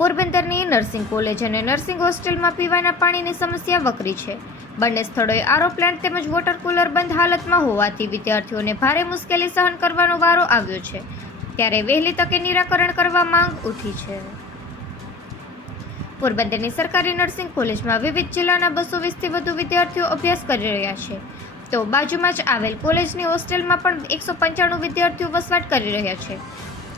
પોરબંદરની nursing college અને nursing હોસ્ટેલમાં પીવાના પાણીની સમસ્યા વકરી છે. બંને સ્થળોએ આરો પ્લાન્ટ તેમજ વોટર કુલર બંધ હાલતમાં હોવાથી વિદ્યાર્થીઓને ભારે મુશ્કેલી સહન કરવાનો વારો આવ્યો છે. ત્યારે વહેલી તકે નિરાકરણ કરવા માંગ ઉઠી છે. પોરબંદરની સરકારી નર્સિંગ કોલેજમાં વિવિધ જિલ્લાના બસો વીસથી વધુ વિદ્યાર્થીઓ અભ્યાસ કરી રહ્યા છે. તો બાજુમાં જ આવેલ કોલેજની હોસ્ટેલમાં પણ એકસો પંચાણું વિદ્યાર્થીઓ વસવાટ કરી રહ્યા છે.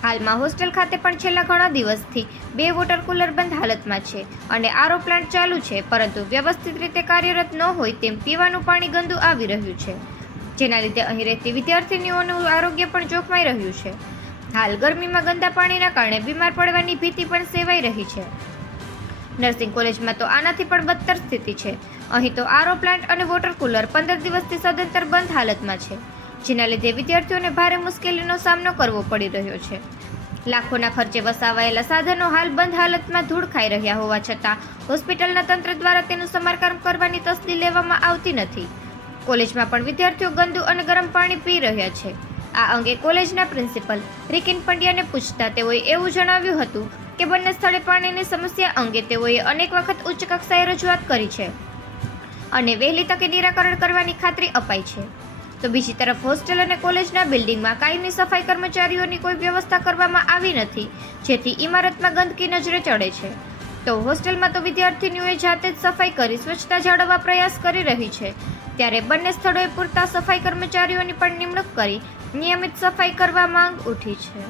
હાલમાં હોસ્ટેલ ખાતે પણ છેલ્લા ઘણા દિવસથી બે વોટર કુલર બંધ હાલતમાં છે અને આરો પ્લાન્ટ ચાલુ છે, પરંતુ વ્યવસ્થિત રીતે કાર્યરત ન હોય તેમ પીવાનું પાણી ગંદુ આવી રહ્યું છે. જેના લીધે અહીં રહેતી વિદ્યાર્થીનીઓનું આરોગ્ય પણ જોખમાઈ રહ્યું છે. હાલ ગરમીમાં ગંદા પાણીના કારણે બીમાર પડવાની ભીતિ પણ સેવાઈ રહી છે. નર્સિંગ કોલેજમાં તો આનાથી પણ બદતર સ્થિતિ છે. અહીં તો આરો પ્લાન્ટ અને વોટર કુલર પંદર દિવસથી સદંતર બંધ હાલતમાં છે. જેના લીધે વિદ્યાર્થીઓને ભારે મુશ્કેલીનો સામનો કરવો પડી રહ્યો છે. લાખોના ખર્ચે વસાવાયેલા સાધનો હાલ બંધ હાલતમાં ધૂળ ખાઈ રહ્યા હોવા છતાં હોસ્પિટલના તંત્ર દ્વારા તેનું સમારકામ કરવાની તસ્દી લેવામાં આવતી નથી. કોલેજમાં પણ વિદ્યાર્થીઓ ગંદુ અને ગરમ પાણી પી રહ્યા છે. આ અંગે કોલેજના પ્રિન્સિપલ રિકિન પંડ્યાને પૂછતા તેઓએ એવું જણાવ્યું હતું કે બંને સ્થળે પાણીની સમસ્યા અંગે તેઓએ અનેક વખત ઉચ્ચ કક્ષાએ રજૂઆત કરી છે અને વહેલી તકે નિરાકરણ કરવાની ખાતરી અપાઈ છે. તો બીજી તરફ હોસ્ટેલ અને કોલેજના બિલ્ડિંગમાં કાયમી સફાઈ કર્મચારીઓની કોઈ વ્યવસ્થા કરવામાં આવી નથી, જેથી ઇમારતમાં ગંદકી નજરે ચડે છે. તો હોસ્ટેલમાં તો વિદ્યાર્થીનીઓએ જાતે જ સફાઈ કરી સ્વચ્છતા જાળવવા પ્રયાસ કરી રહી છે. ત્યારે બંને સ્થળોએ પૂરતા સફાઈ કર્મચારીઓની પણ નિમણૂક કરી નિયમિત સફાઈ કરવા માંગ ઉઠી છે.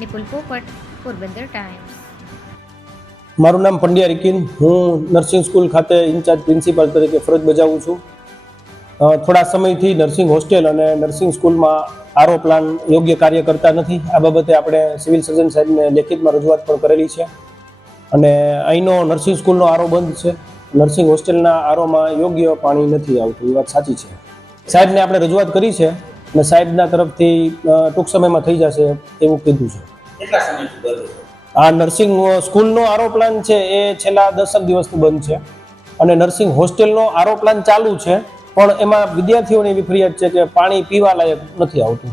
નિપુલ પોપટ, પોરબંદર ટાઈમ્સ. મારું નામ પંડ્યા રિકિન હું નર્સિંગ સ્કૂલ ખાતે ઇન્ચાર્જ પ્રિન્સિપાલ તરીકે ફરજ બજાવું છું. થોડા સમયથી નર્સિંગ હોસ્ટેલ અને નર્સિંગ સ્કૂલમાં આરો પ્લાન યોગ્ય કાર્ય કરતા નથી. આ બાબતે આપણે સિવિલ સર્જન સાહેબને લેખિતમાં રજૂઆત પણ કરેલી છે. અને અહીંનો નર્સિંગ સ્કૂલનો આરો બંધ છે. નર્સિંગ હોસ્ટેલના આરોમાં યોગ્ય પાણી નથી આવતું એ વાત સાચી છે. સાહેબને આપણે રજૂઆત કરી છે અને સાહેબના તરફથી ટૂંક સમયમાં થઈ જશે એવું કીધું છે. આ નર્સિંગ સ્કૂલનો આરો પ્લાન છે એ છેલ્લા દસક દિવસથી બંધ છે. અને નર્સિંગ હોસ્ટેલનો આરો પ્લાન ચાલુ છે. પણ એમાં વિદ્યાર્થીઓની એવી ફરિયાદ છે કે પાણી પીવા લાયક નથી આવતું.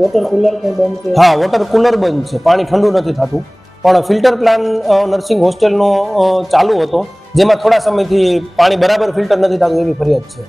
વોટર કુલર બંધ છે. હા વોટર કુલર બંધ છે. પાણી ઠંડુ નથી થતું. પણ ફિલ્ટર પ્લાન નર્સિંગ હોસ્ટેલનો ચાલુ હતો જેમાં થોડા સમયથી પાણી બરાબર ફિલ્ટર નથી થતું એવી ફરિયાદ છે.